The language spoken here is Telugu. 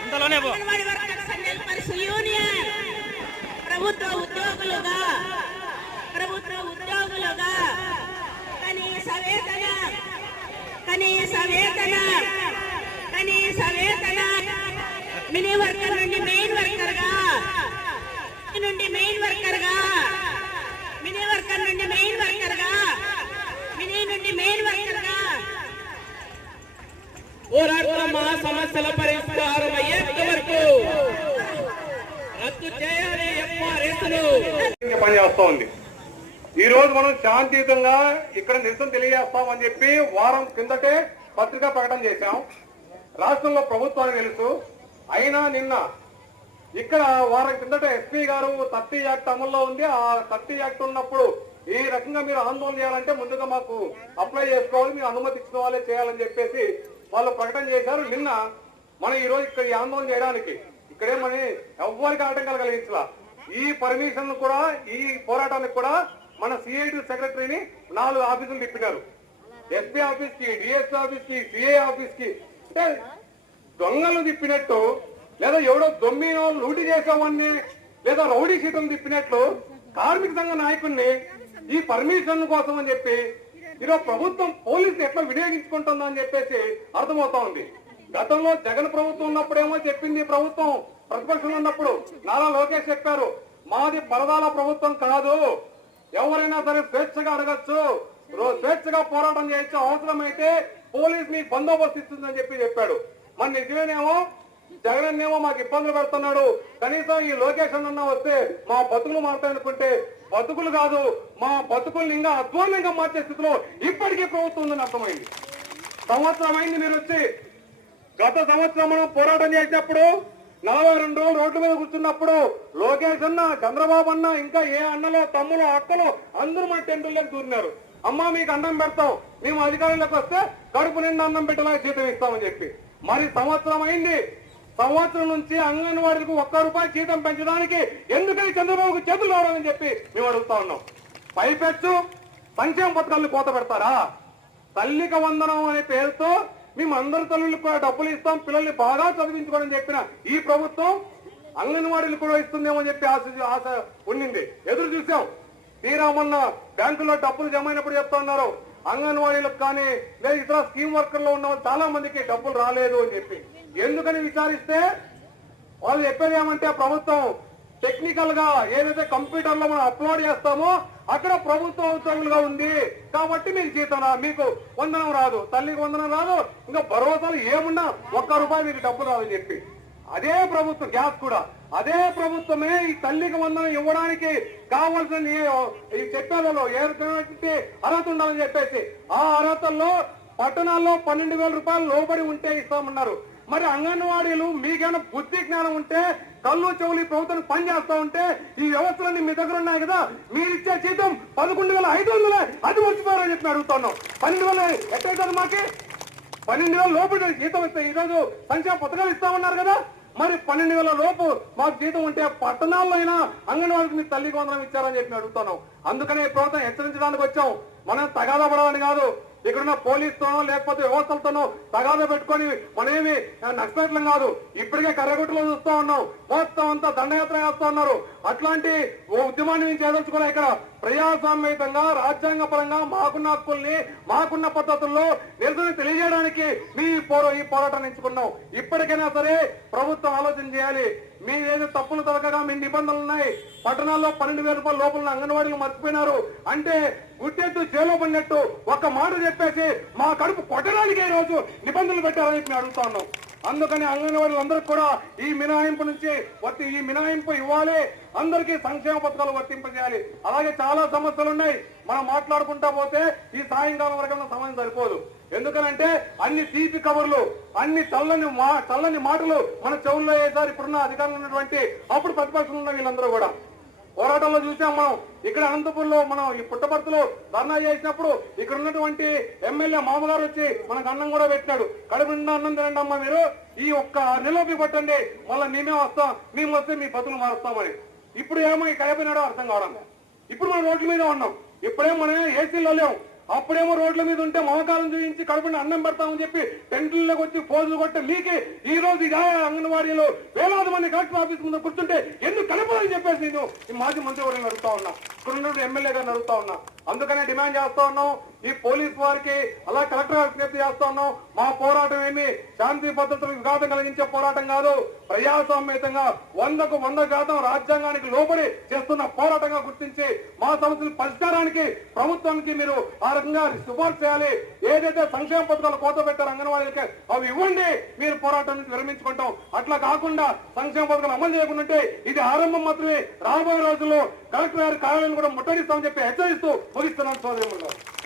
ఇంతలోనే పో. Anganwadi workers and helpers union. ప్రభుత్వ ఉద్యోగులుగా ప్రభుత్వ ఉద్యోగులుగా కనీస వేతన కనీస వేతన కనీస వేతన మినీ వర్కర్ నుండి మెయిన్ వర్కర్గా నుండి మెయిన్ వర్కర్గా మినీ వర్కర్ నుండి మెయిన్ వర్కర్గా మినీ నుండి మెయిన్ వర్కర్గా పోరాడతాం మా సమస్యల పరిష్కారం అయ్యేంత వరకు రద్దు చేయాలి పనిచేస్తా ఉంది. ఈ రోజు మనం శాంతియుతంగా ఇక్కడ నిరసన తెలియజేస్తామని చెప్పి వారం కిందటే పత్రికా ప్రకటన చేశాం. రాష్ట్రంలో ప్రభుత్వానికి తెలుసు. అయినా నిన్న ఇక్కడ వారం కిందట ఎస్పీ గారు థర్టీ యాక్ట్ అమల్లో ఉంది. ఆ థర్టీ యాక్ట్ ఉన్నప్పుడు ఈ రకంగా మీరు ఆందోళన చేయాలంటే ముందుగా మాకు అప్లై చేసుకోవాలి. మీరు అనుమతి ఇచ్చిన వాళ్ళే చేయాలని చెప్పేసి వాళ్ళు ప్రకటన చేశారు నిన్న మనం ఈ రోజు ఇక్కడ ఆందోళన చేయడానికి. ఇక్కడే మన ఎవ్వరికి ఆటంకాలు కలిగించలా. ఈ పర్మిషన్ కూడా ఈ పోరాటానికి కూడా మన సిఐటి సెక్రటరీని నాలుగు ఆఫీసులు తిప్పినారు. ఎస్పీ ఆఫీస్కి డిఎస్పీ ఆఫీస్కి సిఐ ఆఫీస్కి అంటే దొంగలు తిప్పినట్టు లేదా ఎవడో దొమ్మినో లూటి చేసామని లేదా రౌడీ సీతం తిప్పినట్లు కార్మిక సంఘ నాయకుడిని ఈ పర్మిషన్ కోసం అని చెప్పి ఈరోజు ప్రభుత్వం పోలీసులు ఎట్లా వినియోగించుకుంటుందో అని చెప్పేసి అర్థమవుతా ఉంది. గతంలో జగన్ ప్రభుత్వం ఉన్నప్పుడేమో చెప్పింది ప్రభుత్వం. ప్రతిపక్షంలో ఉన్నప్పుడు నారా లోకేష్ చెప్పారు మాది పరదాల ప్రభుత్వం కాదు. ఎవరైనా సరే స్వేచ్ఛగా అడగచ్చు. స్వేచ్ఛగా పోరాటం చేయొచ్చు. అవసరమైతే పోలీస్ మీకు బందోబస్తు ఇస్తుందని చెప్పి చెప్పాడు. మన నిజమేనేమో? జగన్ ఏమో మాకు ఇబ్బందులు పెడుతున్నాడు. కనీసం ఈ లొకేషన్ అన్న వస్తే మా బతుకులు మారుతాయనుకుంటే బతుకులు కాదు మా బతుకుల్ని ఇంకా అధ్వానంగా మార్చే స్థితిలో ఇప్పటికీ ప్రభుత్వం ఉందని అర్థమైంది. సంవత్సరం అయింది మీరు వచ్చి గత సంవత్సరం మనం పోరాటం చేసినప్పుడు నలభై రెండు రోజులు రోడ్ల మీద కూర్చున్నప్పుడు లోకేష్ అన్న చంద్రబాబు అన్న ఇంకా ఏ అన్నలో తమ్ములు అక్కలు అందరూ మన టెంటుల్లోకి దూరినారు అమ్మా మీకు అన్నం పెడతాం. మేము అధికారంలోకి వస్తే కడుపు నిండా అన్నం పెట్టేలాగా జీతం ఇస్తామని చెప్పి. మరి సంవత్సరం అయింది సంవత్సరం నుంచి అంగన్వాడీలకు ఒక్క రూపాయి జీతం పెంచడానికి ఎందుకని చంద్రబాబుకు చేతులు రావాలని చెప్పి మేము అడుగుతా ఉన్నాం. పైపెచ్చు సంక్షేమ పథకాలను కోత పెడతారా? తల్లిక వందనం అనే పేరుతో మేము అందరి తల్లులకు కూడా డబ్బులు ఇస్తాం పిల్లల్ని బాగా చదివించుకోవడం చెప్పిన ఈ ప్రభుత్వం అంగన్వాడీలు కూడా ఇస్తుందేమో చెప్పి ఆశ ఆశ ఉండింది. ఎదురు చూసాం. తీరా మొన్న బ్యాంకులో డబ్బులు జమ అయినప్పుడు చెప్తా ఉన్నారు. అంగన్వాడీలకు కానీ లేదా ఇతర స్కీమ్ వర్కర్లో ఉన్న చాలా మందికి డబ్బులు రాలేదు అని చెప్పి. ఎందుకని విచారిస్తే వాళ్ళు చెప్పేది ఏమంటే ప్రభుత్వం టెక్నికల్గా ఏదైతే కంప్యూటర్లో మనం అప్లోడ్ చేస్తామో అక్కడ ప్రభుత్వ ఉద్యోగులుగా ఉంది. కాబట్టి మీకు జీతం మీకు వందనం రాదు. తల్లికి వందనం రాదు. ఇంకా భరోసాలు ఏమున్నా ఒక్క రూపాయి మీకు డబ్బు రాదని చెప్పి. అదే ప్రభుత్వం గ్యాస్ కూడా. అదే ప్రభుత్వమే ఈ తల్లికి వందనం ఇవ్వడానికి కావాల్సిన ఈ- చట్టాలలో ఏదైతే అర్హత ఉండాలని చెప్పేసి ఆ అర్హతల్లో పట్టణాల్లో పన్నెండు వేల రూపాయలు లోబడి ఉంటే ఇస్తామన్నారు. మరి అంగన్వాడీలు మీకేమైనా బుద్ధి జ్ఞానం ఉంటే కళ్ళు చెవులు ప్రభుత్వం పని చేస్తా ఉంటే ఈ వ్యవస్థలన్నీ మీ దగ్గర ఉన్నాయి కదా మీరు ఇచ్చే జీతం పదకొండు వేల ఐదు వందలే అది మర్చిపోయారని చెప్పి అడుగుతున్నాం పన్నెండు వేల ఎట్టయితే మాకి? పన్నెండు వేల లోపల జీతం ఇస్తే ఈ రోజు సంక్షేమ పథకాలు ఇస్తామన్నారు కదా? మరి పన్నెండు వేల లోపు మాకు జీతం ఉంటే పట్టణాల్లో అయినా అంగన్వాడికి మీ తల్లి వందనం ఇచ్చారని చెప్పి అడుగుతున్నాం. అందుకనే ప్రభుత్వం హెచ్చరించడానికి వచ్చాం. మనం తగాదా పడాలని కాదు. ఇక్కడున్న పోలీసుతోనో లేకపోతే వ్యవస్థలతోనో తగాదా పెట్టుకొని మనమేమి నక్సలైట్లం కాదు. ఇప్పటికే కర్రగుట్టలో చూస్తూ ఉన్నాం. మొత్తం అంతా దండయాత్ర చేస్తూ ఉన్నారు. అట్లాంటి ఉద్యమాన్ని మేము చేయదలుచుకోలే ఇక్కడ. ప్రజాస్వామ్యతంగా రాజ్యాంగ పరంగా మాకున్న హక్కుల్ని మాకున్న పద్ధతుల్లో నిరసన తెలియజేయడానికి మీ పోరా ఈ పోరాటాన్ని ఎంచుకున్నాం. ఇప్పటికైనా సరే ప్రభుత్వం ఆలోచన చేయాలి. మీదేదో తప్పులు తొలగగా మీ నిబంధనలు ఉన్నాయి. పట్టణాల్లో పన్నెండు వేల రూపాయల లోపల అంగన్వాడీలు మర్చిపోయినారు. అంటే గుట్టెత్తు చేలో పడినట్టు ఒక మాట చెప్పేసి మా కడుపు కొట్టడానికి ఈ రోజు నిబంధనలు పెట్టారని చెప్పి మేము అడుగుతా ఉన్నాం. అందుకని అంగన్వాడీలందరికీ కూడా ఈ మినహాయింపు నుంచి వర్తి ఈ మినహాయింపు ఇవ్వాలి. అందరికీ సంక్షేమ పథకాలు వర్తింపజేయాలి. అలాగే చాలా సమస్యలు ఉన్నాయి. మనం మాట్లాడుకుంటా పోతే ఈ సాయంకాలం వరకు సమయం సరిపోదు. ఎందుకనంటే అన్ని తీపి కవర్లు అన్ని చల్లని మా చల్లని మాటలు మన చెవుల్లో వేసారు ఇప్పుడున్న అధికారంలో ఉన్నటువంటి అప్పుడు ప్రతిపక్షంలో ఉన్న వీళ్ళందరూ కూడా. పోరాటంలో చూసాం మనం. ఇక్కడ అనంతపురంలో మనం ఈ పుట్టపర్తిలో ధర్నా చేసినప్పుడు ఇక్కడ ఉన్నటువంటి ఎమ్మెల్యే మామగారు వచ్చి మనకు అన్నం కూడా పెట్టాడు కడుపు నిండా అన్నం తినండి అమ్మా మీరు. ఈ ఒక్క నిలోపి పట్టండి మళ్ళీ మేమే వస్తాం. మేము వస్తే మీ బతులు మారుస్తామని. ఇప్పుడు ఏమో ఈ అయిపోయినాడో అర్థం కావడం ఇప్పుడు మనం రోడ్ల మీద ఉన్నాం. ఇప్పుడేం మనం ఏసీలో లేవు అప్పుడేమో రోడ్ల మీద ఉంటే మోకాలం చూపించి కడుపుని అన్నం పెడతామని చెప్పి టెంట్లలోకి వచ్చి ఫోజులు కొట్టి మీకే ఈ రోజు ఇదే అంగన్వాడీలో వేలాది మంది కలెక్టర్ ఆఫీస్ ముందు కూర్చుంటే ఎందుకు కలపదని చెప్పేసి నేను ఈ మాజీ మంత్రి అడుగుతా ఉన్నా. ఇక్కడ ఎమ్మెల్యేగా ఎమ్మెల్యే గారిని అడుగుతా ఉన్నా. అందుకనే డిమాండ్ చేస్తా ఉన్నాం. ఈ పోలీస్ వారికి అలా కలెక్టర్ గారికి విజ్ఞప్తి చేస్తా ఉన్నాం. మా పోరాటం ఏమి? శాంతి భద్రతలకు విఘాతం కలిగించే పోరాటం కాదు. ప్రజాస్వామ్యతంగా వందకు వంద శాతం రాజ్యాంగానికి లోబడి చేస్తున్న పోరాటంగా గుర్తించి మా సమస్యల పరిష్కారానికి ప్రభుత్వానికి మీరు ఆ రకంగా సిఫార్సు చేయాలి. ఏదైతే సంక్షేమ పథకాలు కోత పెట్టారు అంగన్వాడీలకి అవి ఇవ్వండి. మీరు పోరాటం నుంచి విరమించుకుంటాం. అట్లా కాకుండా సంక్షేమ పథకాలు అమలు చేయకుండా ఇది ఆరంభం మాత్రమే. రాబోయే రోజుల్లో కలెక్టర్ గారి కార్యాలయం కూడా ముట్టడిస్తామని చెప్పి హెచ్చరిస్తూ ముగిస్తున్నాను సోదరి